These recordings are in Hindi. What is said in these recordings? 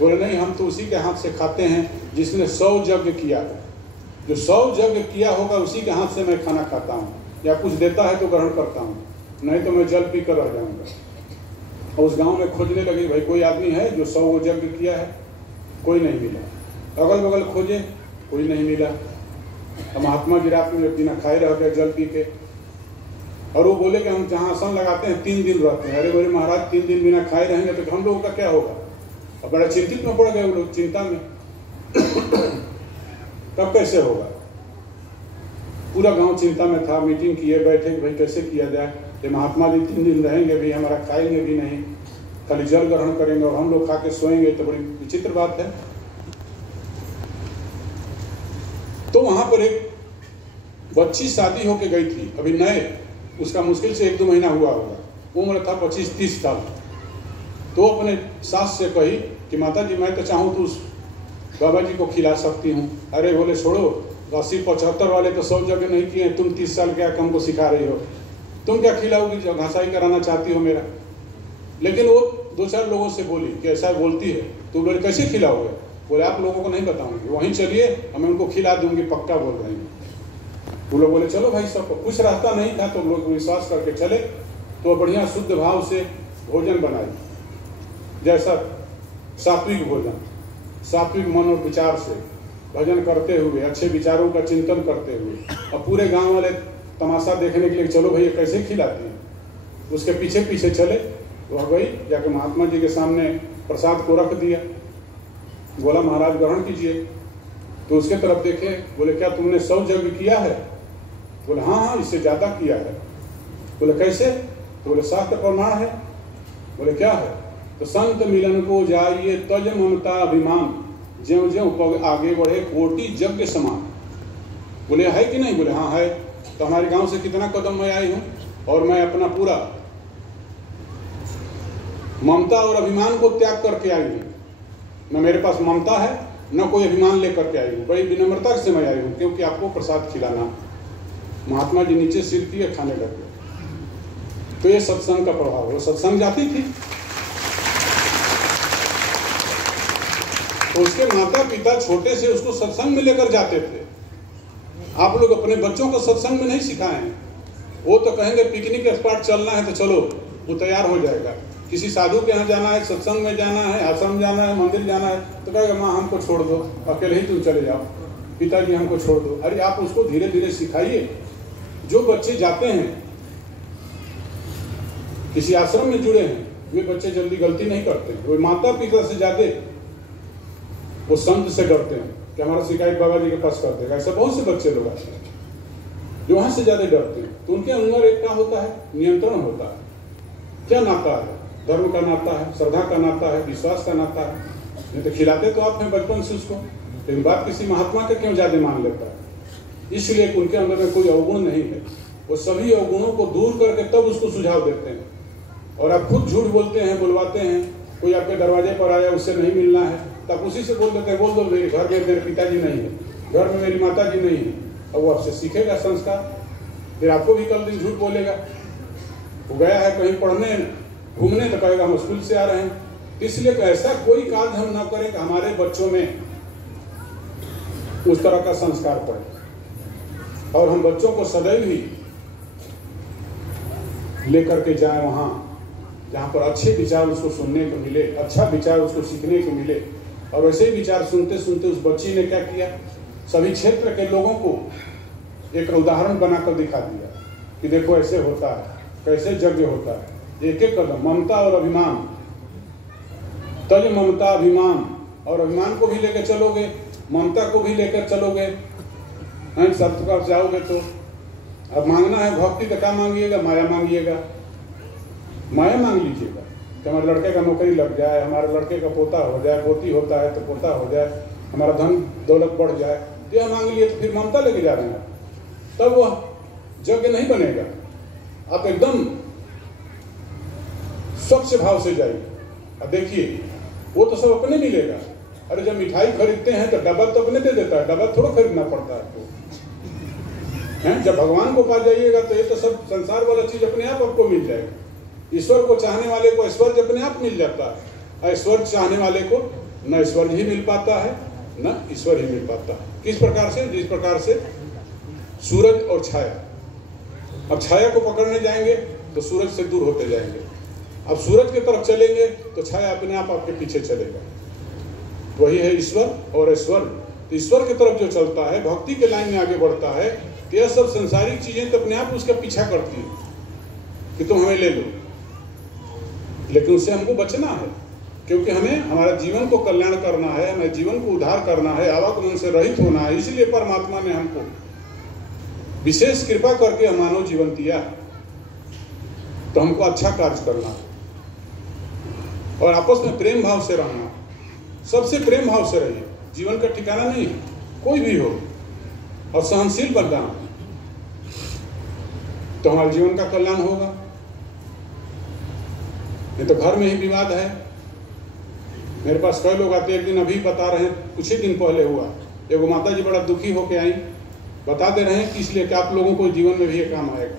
बोले नहीं, हम तो उसी के हाथ से खाते हैं जिसने 100 यज्ञ किया है। जो 100 यज्ञ किया होगा उसी के हाथ से मैं खाना खाता हूँ, या कुछ देता है तो ग्रहण करता हूँ, नहीं तो मैं जल पी कर रह जाऊँगा। और उस गांव में खोजने लगी, भाई कोई आदमी है जो 100 यज्ञ किया है? कोई नहीं मिला। अगल बगल खोजे, कोई नहीं मिला। महात्मा जी रात में बिना खाए रह गए जल पी के। और वो बोले कि हम जहाँ आसन लगाते हैं 3 दिन रहते हैं। अरे बोले महाराज 3 दिन बिना खाए रहेंगे तो हम लोगों का क्या होगा? और बड़ा चिंतित में पड़ गए वो लोग, चिंता में। तब कैसे होगा? पूरा गांव चिंता में था। मीटिंग किए, बैठे कि भाई कैसे किया जाए। ये महात्मा जी 3 दिन रहेंगे भी, हमारा खाएंगे भी नहीं, खाली जल ग्रहण करेंगे और हम लोग खा के सोएंगे, तो बड़ी विचित्र बात है। तो वहां पर एक बच्ची शादी होके गई थी, अभी नए, उसका मुश्किल से 1-2 महीना हुआ होगा, उम्र था 25-30 साल। तो अपने सास से कही कि माता जी मैं तो चाहूँ तो उस बाबा जी को खिला सकती हूँ। अरे बोले छोड़ो, 80-75 वाले तो 100 यज्ञ नहीं किए, तुम 30 साल के आके हमको सिखा रही हो, तुम क्या खिलाओगी जो घासाई कराना चाहती हो मेरा। लेकिन वो 2-4 लोगों से बोली कि ऐसा बोलती है, तो बोले कैसे खिलाओगे? बोले आप लोगों को नहीं बताऊंगी, वहीं चलिए हमें उनको खिला दूंगी, पक्का बोल रहे हैं। वो लोग बोले चलो भाई, सब कुछ रास्ता नहीं था तो लोग विश्वास करके चले। तो बढ़िया शुद्ध भाव से भोजन बनाई, जैसा सात्विक भोजन, सात्विक मन और विचार से भजन करते हुए, अच्छे विचारों का चिंतन करते हुए, और पूरे गांव वाले तमाशा देखने के लिए चलो भैया कैसे खिलाती है। उसके पीछे पीछे चले, वह गई, जाके महात्मा जी के सामने प्रसाद को रख दिया, बोला महाराज ग्रहण कीजिए। तो उसके तरफ देखे, बोले क्या तुमने 100 यज्ञ किया है? बोले हाँ, इससे ज्यादा किया है। बोले कैसे? तो बोले शास्त्र प्रमाण है। बोले क्या है? तो संत मिलन को जाइए तज ममता अभिमान, ज्यों ज्यों आगे बढ़े कोटि यज्ञ समान। बोले है कि नहीं? बोले हाँ है। तो हमारे गांव से कितना कदम मैं आई हूँ, और मैं अपना पूरा ममता और अभिमान को त्याग करके आई हूँ। न मेरे पास ममता है, न कोई अभिमान लेकर के आई हूँ, बड़ी विनम्रता से मैं आई हूँ, क्योंकि आपको प्रसाद खिलाना। महात्मा जी नीचे सिर किए, खाने लगे। तो ये सत्संग का प्रभाव। वो सत्संग जाती थी तो उसके माता पिता छोटे से उसको सत्संग में लेकर जाते थे। आप लोग अपने बच्चों को सत्संग में नहीं सिखाएं। वो तो कहेंगे पिकनिक स्पॉट चलना है तो चलो, वो तैयार हो जाएगा। किसी साधु के यहाँ जाना है, सत्संग में जाना है, आश्रम जाना है, मंदिर जाना है, तो कहेगा माँ हमको छोड़ दो, अकेले ही तुम चले जाओ, पिताजी हमको छोड़ दो। अरे आप उसको धीरे धीरे सिखाइए। जो बच्चे जाते हैं, किसी आश्रम में जुड़े हैं, वे बच्चे जल्दी गलती नहीं करते। वो माता पिता से ज्यादा वो संत से डरते हैं कि हमारा शिकायत बाबा जी के पास कर देगा। ऐसे बहुत से बच्चे लोग आते हैं जो वहां से ज्यादा डरते हैं। तो उनके अंदर एक क्या होता है? नियंत्रण होता है। क्या नाता है? धर्म का नाता है, श्रद्धा का नाता है, विश्वास का नाता है। नहीं तो खिलाते तो आप हैं बचपन से उसको, लेकिन बात किसी महात्मा का क्यों ज्यादा मान लेता है? इसलिए उनके अंदर में कोई अवगुण नहीं है। वो सभी अवगुणों को दूर करके तब उसको सुझाव देते हैं। और आप खुद झूठ बोलते हैं, बुलवाते हैं, कोई आपके दरवाजे पर आया, उससे नहीं मिलना है, तब उसी से बोल देते हैं, बोल दो मेरे घर में मेरे पिताजी नहीं है, घर में मेरी माता जी नहीं है। और वो आपसे सीखेगा संस्कार, फिर आपको भी कल दिन झूठ बोलेगा। वो गया है कहीं पढ़ने घूमने तो कहेगा हम स्कूल से आ रहे हैं। इसलिए ऐसा कोई कार्य हम ना करें कि हमारे बच्चों में उस तरह का संस्कार पड़े। और हम बच्चों को सदैव ही लेकर के जाए वहां जहां पर अच्छे विचार उसको सुनने को मिले, अच्छा विचार उसको सीखने को मिले। और वैसे ही विचार सुनते सुनते उस बच्ची ने क्या किया, सभी क्षेत्र के लोगों को एक उदाहरण बनाकर दिखा दिया कि देखो ऐसे होता है, कैसे यज्ञ होता है। एक एक कदम ममता और अभिमान, तज ममता अभिमान, और अभिमान को भी लेकर चलोगे, ममता को भी लेकर चलोगे, सत्य का जाओगे तो अब मांगना है भक्ति तो क्या मांगिएगा? माया मांगिएगा। माया मांग लीजिएगा कि हमारे लड़के का नौकरी लग जाए, हमारे लड़के का पोता हो जाए, पोती होता है तो पोता हो जाए, हमारा धन दौलत बढ़ जाए, यह मांग लिए तो फिर ममता लेके जा रहे हैं, तब वह यज्ञ नहीं बनेगा। आप एकदम स्वच्छ भाव से जाइए। अब देखिए वो तो सब अपने मिलेगा। अरे जब मिठाई खरीदते हैं तो डबल तो अपने दे देता है, डबल थोड़ा खरीदना पड़ता है आपको। जब भगवान को पास जाइएगा तो ये तो सब संसार वाला चीज अपने आप आपको मिल जाएगा। ईश्वर को चाहने वाले को ऐश्वर्य अपने आप मिल जाता है। ऐश्वर्य चाहने वाले को न ऐश्वर्य ही मिल पाता है न ईश्वर ही मिल पाता है। किस प्रकार से? जिस प्रकार से सूरज और छाया, अब छाया को पकड़ने जाएंगे तो सूरज से दूर होते जाएंगे, अब सूरज की तरफ चलेंगे तो छाया अपने आप आपके पीछे चलेगा। वही है ईश्वर और ऐश्वर्य। ईश्वर की तरफ जो चलता है, भक्ति के लाइन में आगे बढ़ता है, तो यह सब संसारिक चीजें तो अपने आप उसका पीछा करती है कि तुम हमें ले लो, लेकिन उससे हमको बचना है, क्योंकि हमें हमारा जीवन को कल्याण करना है, हमें जीवन को उद्धार करना है, आवागमन से रहित होना है। इसलिए परमात्मा ने हमको विशेष कृपा करके मानव जीवन दिया, तो हमको अच्छा कार्य करना है और आपस में प्रेम भाव से रहना। सबसे प्रेम भाव से रहिए, जीवन का ठिकाना नहीं कोई भी हो, और सहनशील बनना, तो हमारे जीवन का कल्याण होगा। नहीं तो घर में ही विवाद है। मेरे पास कई लोग आते, एक दिन अभी बता रहे हैं, कुछ ही दिन पहले हुआ, एगो माता जी बड़ा दुखी होके आई, बता दे रहे हैं कि इसलिए कि आप लोगों को जीवन में भी ये काम आएगा,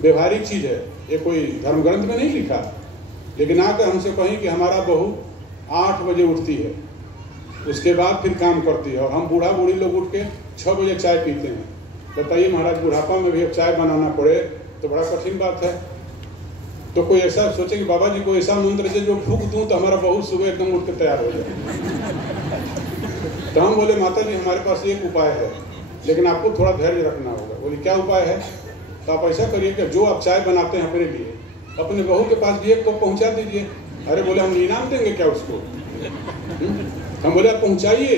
व्यवहारिक चीज है, ये कोई धर्म ग्रंथ में नहीं लिखा। लेकिन आकर हमसे कहीं कि हमारा बहू 8 बजे उठती है, उसके बाद फिर काम करती है, और हम बूढ़ा बूढ़ी लोग उठ के 6 बजे चाय पीते हैं। बताइए महाराज, बुढ़ापा में भी अब चाय बनाना पड़े तो बड़ा कठिन बात है। तो कोई ऐसा सोचे कि बाबा जी को ऐसा मंत्र से जो फूंक दूं तो हमारा बहू सुबह एकदम उठ के तैयार हो जाए। तो हम बोले माता जी हमारे पास एक उपाय है, लेकिन आपको थोड़ा धैर्य रखना होगा। बोली क्या उपाय है? तो आप ऐसा करिए कि जो आप चाय बनाते हैं अपने लिए, अपने बहू के पास भी एक कप पहुंचा दीजिए। अरे बोले हम इनाम देंगे क्या उसको? हम बोले आप पहुंचाइए,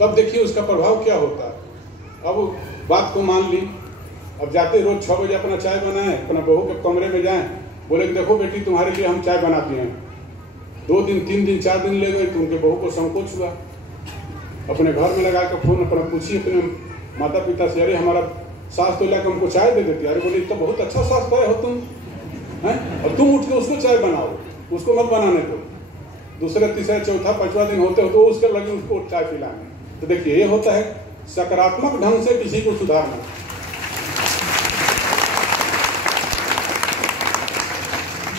तब देखिए उसका प्रभाव क्या होता है। अब बात को मान ली, अब जाते रोज 6 बजे अपना चाय बनाएं, अपना बहू के कमरे में जाएं, बोले कि देखो बेटी तुम्हारे लिए हम चाय बनाते हैं। 2 दिन 3 दिन 4 दिन ले गए तो उनके बहू को संकोच हुआ। अपने घर में लगा कर फोन अपना पूछिए अपने माता पिता से, अरे हमारा सास तो लाकर हमको चाय दे देती है। अरे बोले तो बहुत अच्छा सास पाए हो तुम हैं, और तुम उठ के उसको चाय बनाओ, उसको मत बनाने दो। दूसरे तीसरे चौथा 5वां दिन होते हो तो उसके लगे उसको चाय पिलाने। तो देखिए ये होता है सकारात्मक ढंग से किसी को सुधारना।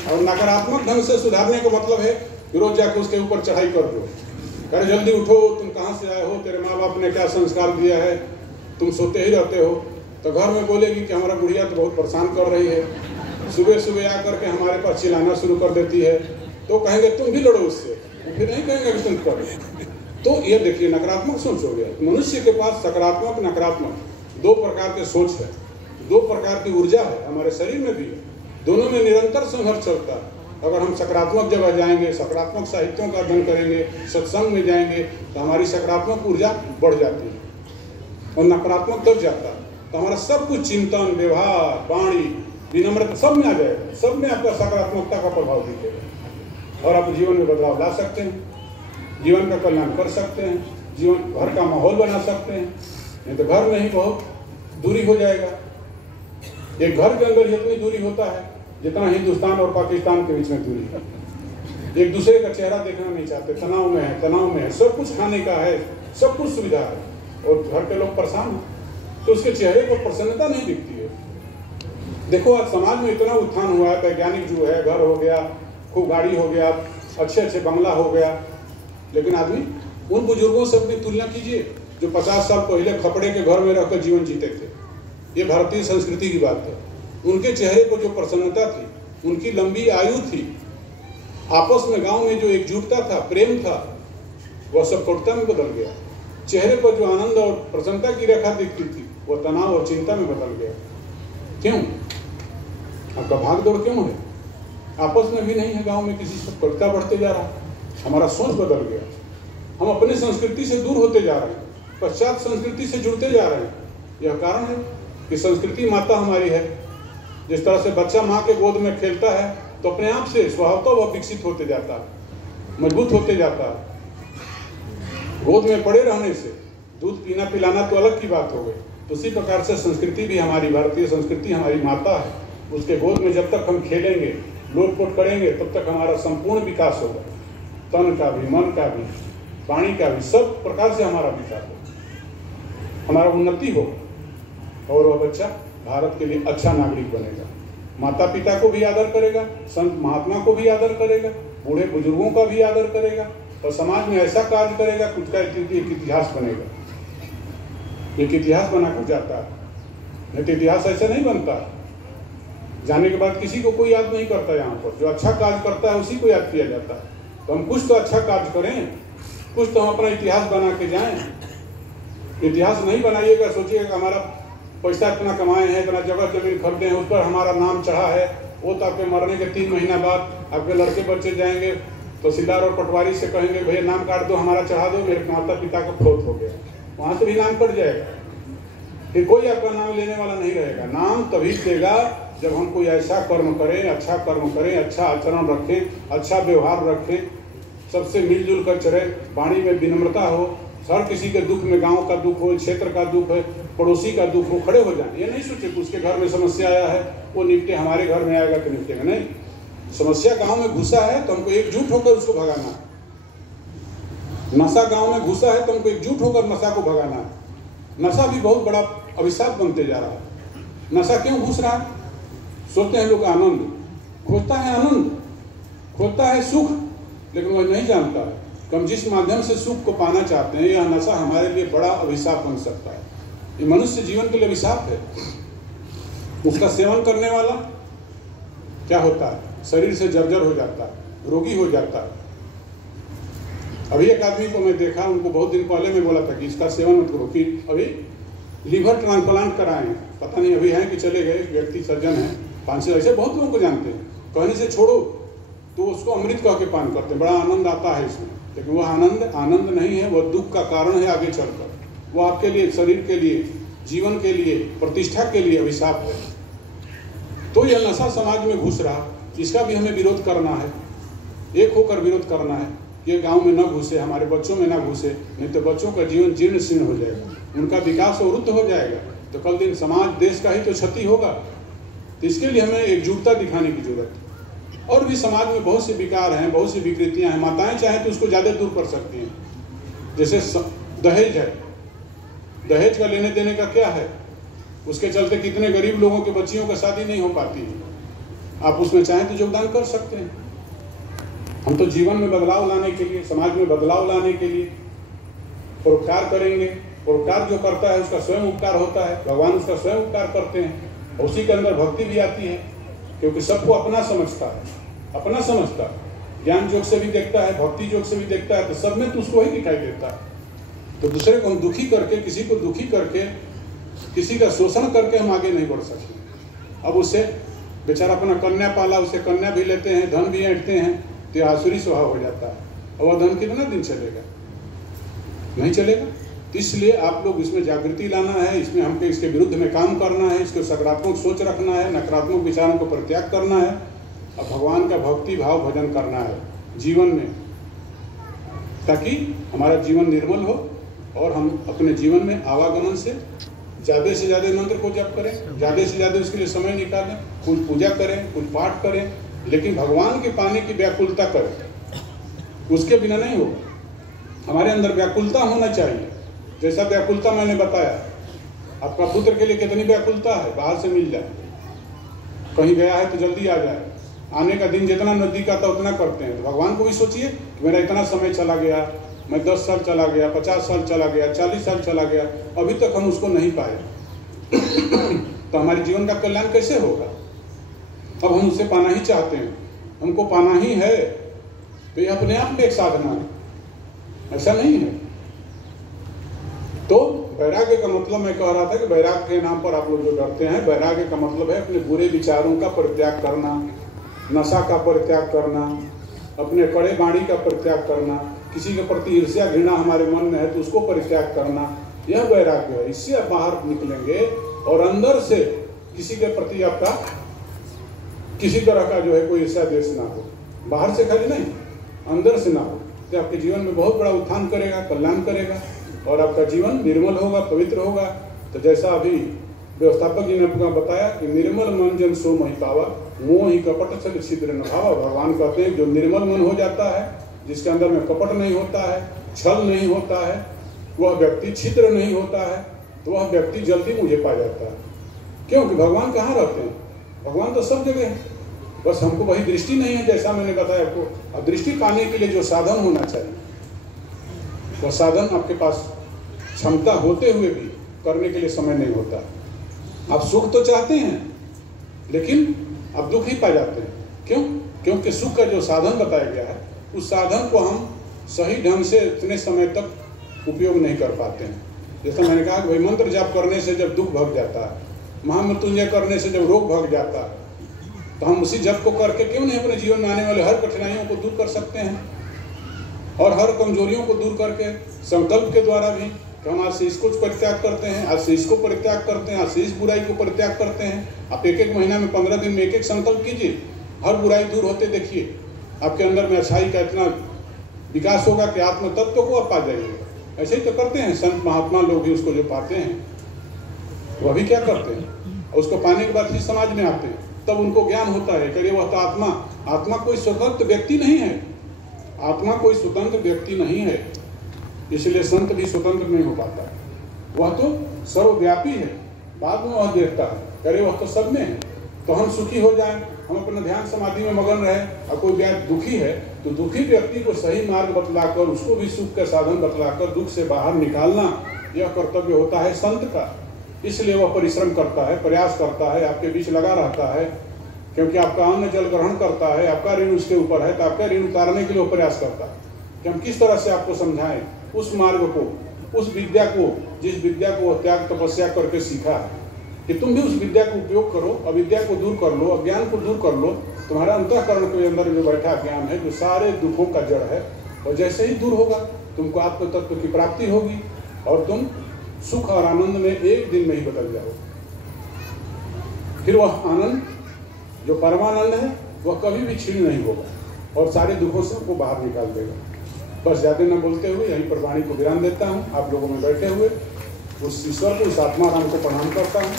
और नकारात्मक ढंग से सुधारने का मतलब है रोज जाकर उसके ऊपर चढ़ाई कर दो, अरे जल्दी उठो, तुम कहाँ से आए हो, तेरे माँ बाप ने क्या संस्कार दिया है, तुम सोते ही रहते हो। तो घर में बोलेगी कि हमारा बुढ़िया तो बहुत परेशान कर रही है, सुबह सुबह आकर के हमारे पास चिल्लाना शुरू कर देती है। तो कहेंगे तुम भी लड़ो उससे, फिर नहीं कहेंगे कि तुम करो। तो ये देखिए नकारात्मक सोच हो गया। मनुष्य के पास सकारात्मक नकारात्मक 2 प्रकार के सोच है, 2 प्रकार की ऊर्जा है, हमारे शरीर में भी है, दोनों में निरंतर संघर्ष चलता है। अगर हम सकारात्मक जगह जाएंगे, सकारात्मक साहित्यों का अध्ययन करेंगे, सत्संग में जाएंगे, तो हमारी सकारात्मक ऊर्जा बढ़ जाती है, और नकारात्मक दब जाता है। तो हमारा सब कुछ चिंतन, व्यवहार, वाणी, विनम्रता सब में आ जाएगा, सब में आपका सकारात्मकता का प्रभाव दिखेगा, और आप जीवन में बदलाव ला सकते हैं, जीवन का कल्याण कर सकते हैं, जीवन घर का माहौल बना सकते हैं। नहीं तो घर में ही बहुत दूरी हो जाएगा। एक घर के अंदर इतनी दूरी होता है जितना हिंदुस्तान और पाकिस्तान के बीच में दूरी है। एक दूसरे का चेहरा देखना नहीं चाहते, तनाव में है, तनाव में है, सब कुछ खाने का है, सब कुछ सुविधा है, और घर के लोग परेशान हैं, तो उसके चेहरे पर प्रसन्नता नहीं दिखती है। देखो आज समाज में इतना उत्थान हुआ है, वैज्ञानिक जो है, घर हो गया, खूब गाड़ी हो गया, अच्छे अच्छे बंगला हो गया, लेकिन आदमी उन बुजुर्गों से अपनी तुलना कीजिए जो 50 साल पहले खपड़े के घर में रहकर जीवन जीते थे। ये भारतीय संस्कृति की बात है। उनके चेहरे पर जो प्रसन्नता थी, उनकी लंबी आयु थी, आपस में गांव में जो एकजुटता था, प्रेम था, वह सब कटुता में बदल गया। चेहरे पर जो आनंद और प्रसन्नता की रेखा दिखती थी, वह तनाव और चिंता में बदल गया। क्यों? आपका भाग दौड़ क्यों है? आपस में भी नहीं है, गांव में किसी से कटुता बढ़ते जा रहा, हमारा सोच बदल गया, हम अपने संस्कृति से दूर होते जा रहे हैं, पश्चात संस्कृति से जुड़ते जा रहे हैं। यह कारण है कि संस्कृति माता हमारी है। जिस तरह से बच्चा माँ के गोद में खेलता है तो अपने आप से स्वभावतः वह विकसित होते जाता है, मजबूत होते जाता है। गोद में पड़े रहने से दूध पीना पिलाना तो अलग की बात हो गई। तो उसी प्रकार से संस्कृति भी हमारी, भारतीय संस्कृति हमारी माता है। उसके गोद में जब तक हम खेलेंगे, लोट-पोट करेंगे, तब तक हमारा संपूर्ण विकास होगा, तन का भी, मन का भी, वाणी का भी, सब प्रकार से हमारा विकास होगा, हमारा उन्नति हो, और वह बच्चा भारत के लिए अच्छा नागरिक बनेगा, माता पिता को भी आदर करेगा, संत महात्मा को भी आदर करेगा, बूढ़े बुजुर्गों का भी आदर करेगा और समाज में ऐसा कार्य करेगा, कुछ का एक इतिहास बनेगा। एक इतिहास बनाकर जाता है, नहीं तो इतिहास ऐसे नहीं बनता। जाने के बाद किसी को कोई याद नहीं करता। यहाँ पर जो अच्छा कार्य करता है उसी को याद किया जाता है। तो हम कुछ तो अच्छा कार्य करें, कुछ तो हम अपना इतिहास बना के जाएं। इतिहास नहीं बनाइएगा, सोचिएगा हमारा पैसा इतना कमाए हैं, इतना जगह जमीन खरीदे हैं, उस पर हमारा नाम चढ़ा है, वो तो आपके मरने के 3 महीना बाद आपके लड़के बच्चे जाएंगे तहसीलदार और पटवारी से कहेंगे भैया नाम काट दो, हमारा चढ़ा दो, मेरे माता पिता का फोत हो गया, वहां से भी नाम कट जाएगा। फिर कोई आपका नाम लेने वाला नहीं रहेगा। नाम तभी देगा जब हम कोई ऐसा कर्म करें, अच्छा कर्म करें, अच्छा आचरण रखें, अच्छा व्यवहार रखें, सबसे मिलजुल कर चले, वाणी में विनम्रता हो, हर किसी के दुख में, गांव का दुख हो, क्षेत्र का दुख है, पड़ोसी का दुख हो, खड़े हो जाए। ये नहीं सोचे कि उसके घर में समस्या आया है वो निपटे, हमारे घर में आएगा कि निपटेगा। नहीं, समस्या गांव में घुसा है तो हमको एकजुट होकर उसको भगाना है। नशा गांव में घुसा है तो हमको एकजुट होकर नशा को भगाना है। नशा भी बहुत बड़ा अभिशाप बनते जा रहा है। नशा क्यों घुस रहा है? सोचते हैं लोग आनंद खोजता है, आनंद खोजता है, सुख, लेकिन वह नहीं जानता है कि हम जिस माध्यम से सुख को पाना चाहते हैं यह नशा हमारे लिए बड़ा अभिशाप बन सकता है। ये मनुष्य जीवन के लिए अभिशाप है। उसका सेवन करने वाला क्या होता है? शरीर से जर्जर हो जाता है, रोगी हो जाता है। अभी एक आदमी को मैं देखा, उनको बहुत दिन पहले मैं बोला था कि इसका सेवन मत करो, कि अभी लीवर ट्रांसप्लांट कराए, पता नहीं अभी हैं कि चले गए, व्यक्ति सज्जन है, 500 ऐसे बहुत लोगों को जानते हैं। कहने से छोड़ो तो उसको अमृत कह के पान करते हैं, बड़ा आनंद आता है इसमें, लेकिन वह आनंद नहीं है, वह दुख का कारण है आगे चलकर। वो आपके लिए, शरीर के लिए, जीवन के लिए, प्रतिष्ठा के लिए अभिशाप है। तो यह नशा समाज में घुस रहा, इसका भी हमें विरोध करना है, एक होकर विरोध करना है कि गांव में न घुसे, हमारे बच्चों में न घुसे, नहीं तो बच्चों का जीवन जीर्ण शीर्ण हो जाएगा, उनका विकास अवरुद्ध हो जाएगा, तो कल दिन समाज, देश का ही तो क्षति होगा। तो इसके लिए हमें एकजुटता दिखाने की जरूरत है। और भी समाज में बहुत से विकार हैं, बहुत सी विकृतियां हैं। माताएं चाहें तो उसको ज़्यादा दूर कर सकती हैं। जैसे दहेज है, दहेज का लेने देने का क्या है, उसके चलते कितने गरीब लोगों के बच्चियों का शादी नहीं हो पाती है। आप उसमें चाहें तो योगदान कर सकते हैं। हम तो जीवन में बदलाव लाने के लिए, समाज में बदलाव लाने के लिए परोपकार करेंगे। परोपकार जो करता है उसका स्वयं उपकार होता है, भगवान उसका स्वयं उपकार करते हैं, और उसी के अंदर भक्ति भी आती है, क्योंकि सबको अपना समझता है, अपना समझता है। ज्ञान योग से भी देखता है, भक्ति योग से भी देखता है, तो सब में तो उसको ही दिखाई देता है। तो दूसरे को हम दुखी करके, किसी को दुखी करके, किसी का शोषण करके हम आगे नहीं बढ़ सकते। अब उससे बेचारा अपना कन्या पाला, उसे कन्या भी लेते हैं, धन भी ऐंठते हैं, तो आसुरी स्वभाव हो जाता है। और वह धन कितना दिन चलेगा? नहीं चलेगा। तो इसलिए आप लोग इसमें जागृति लाना है, इसमें हमको इसके विरुद्ध में काम करना है, इसको सकारात्मक सोच रखना है, नकारात्मक विचारों को परित्याग करना है, और भगवान का भक्ति भाव भजन करना है जीवन में, ताकि हमारा जीवन निर्मल हो और हम अपने जीवन में आवागमन से ज़्यादा मंत्र को जप करें, ज़्यादा से ज़्यादा उसके लिए समय निकालें, कुछ पूजा करें, कुछ पाठ करें, लेकिन भगवान के पाने की व्याकुलता करें। उसके बिना नहीं होगा। हमारे अंदर व्याकुलता होना चाहिए। जैसा व्याकुलता मैंने बताया, आपका पुत्र के लिए कितनी व्याकुलता है, बाहर से मिल जाए, कहीं गया है तो जल्दी आ जाए, आने का दिन जितना नजदीक आता उतना करते हैं। तो भगवान को भी सोचिए कि मेरा इतना समय चला गया, मैं 10 साल चला गया, 50 साल चला गया, 40 साल चला गया, अभी तक हम उसको नहीं पाए। तो हमारे जीवन का कल्याण कैसे होगा? अब हम उसे पाना ही चाहते हैं, हमको पाना ही है, तो यह अपने आप में एक साधना है, ऐसा नहीं है। तो वैराग्य का मतलब, मैं कह रहा था कि वैराग्य के नाम पर आप लोग जो डरते हैं, वैराग्य का मतलब है अपने बुरे विचारों का परित्याग करना, नशा का परित्याग करना, अपने कड़े वाणी का परित्याग करना, किसी के प्रति ईर्ष्या घृणा हमारे मन में है तो उसको परित्याग करना, यह वैराग्य है। इससे आप बाहर निकलेंगे और अंदर से किसी के प्रति आपका किसी तरह का जो है कोई ईर्ष्या द्वेष ना हो, बाहर से खाली नहीं, अंदर से ना हो, तो आपके जीवन में बहुत बड़ा उत्थान करेगा, कल्याण करेगा, और आपका जीवन निर्मल होगा, पवित्र होगा। तो जैसा अभी व्यवस्थापक जी ने आपको बताया कि निर्मल मन जन सो महि पावा, मोह ही कपट छल छिद्र न भावा। भगवान कहते हैं जो निर्मल मन हो जाता है, जिसके अंदर में कपट नहीं होता है, छल नहीं होता है, वह व्यक्ति छिद्र नहीं होता है, तो वह व्यक्ति जल्दी मुझे पा जाता है। क्योंकि भगवान कहाँ रहते हैं? भगवान तो सब जगह है। बस हमको वही दृष्टि नहीं है, जैसा मैंने बताया आपको। अब दृष्टि पाने के लिए जो साधन होना चाहिए, वह साधन आपके पास क्षमता होते हुए भी करने के लिए समय नहीं होता। आप सुख तो चाहते हैं, लेकिन आप दुख ही पा जाते हैं। क्यों? क्योंकि सुख का जो साधन बताया गया है, उस साधन को हम सही ढंग से इतने समय तक उपयोग नहीं कर पाते हैं। जैसा मैंने कहा, वही मंत्र जाप करने से जब दुख भाग जाता है, महामृत्युंजय करने से जब रोग भाग जाता है, तो हम उसी जप को करके क्यों नहीं अपने जीवन में आने वाले हर कठिनाइयों को दूर कर सकते हैं, और हर कमजोरियों को दूर करके संकल्प के द्वारा भी कि हम आज से इसको परित्याग करते हैं, आज से इसको परित्याग करते हैं, आज से इस बुराई को परित्याग करते हैं। आप एक एक महीना में 15 दिन में एक एक संकल्प कीजिए, हर बुराई दूर होते देखिए। आपके अंदर में अच्छाई का इतना विकास होगा कि आत्म तत्व को आप पा जाइएगा। ऐसे ही तो करते हैं संत महात्मा लोग भी, उसको जो पाते हैं वह भी क्या करते हैं, और उसको पाने के बाद फिर समाज में आते हैं, तब उनको ज्ञान होता है कि वह तो आत्मा कोई स्वतंत्र व्यक्ति नहीं है, आत्मा कोई स्वतंत्र व्यक्ति नहीं है। इसलिए संत भी स्वतंत्र नहीं हो पाता, वह तो सर्वव्यापी है। बाद में वह देखता है, करे वह तो सब में है। तो हम सुखी हो जाएं, हम अपना ध्यान समाधि में मगन रहे, और कोई व्यक्ति दुखी है तो दुखी व्यक्ति को सही मार्ग बतलाकर, उसको भी सुख का साधन बतलाकर दुख से बाहर निकालना, यह कर्तव्य होता है संत का। इसलिए वह परिश्रम करता है, प्रयास करता है, आपके बीच लगा रहता है, क्योंकि आपका अन्न जल ग्रहण करता है, आपका ऋण उसके ऊपर है, तो आपका ऋण उतारने के लिए वो प्रयास करता है कि हम किस तरह से आपको समझाएं उस मार्ग को, उस विद्या को, जिस विद्या को वह त्याग तपस्या करके सीखा है, कि तुम भी उस विद्या को उपयोग करो, अविद्या को दूर कर लो, अज्ञान को दूर कर लो। तुम्हारा अंतःकरण के अंदर जो बैठा ज्ञान है, जो सारे दुखों का जड़ है, और जैसे ही दूर होगा तुमको आत्म तत्व की प्राप्ति होगी, और तुम सुख और आनंद में एक दिन में ही बदल जाओगे। फिर वह आनंद जो परमानंद है, वह कभी भी क्षीण नहीं होगा, और सारे दुखों से आपको बाहर निकाल देगा। बस ज्यादा न बोलते हुए यहीं पर वाणी को विराम देता हूँ। आप लोगों में बैठे हुए उस ईश्वर को, उस आत्मा राम को प्रणाम करता हूँ।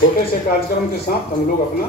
छोटे से कार्यक्रम के साथ हम लोग अपना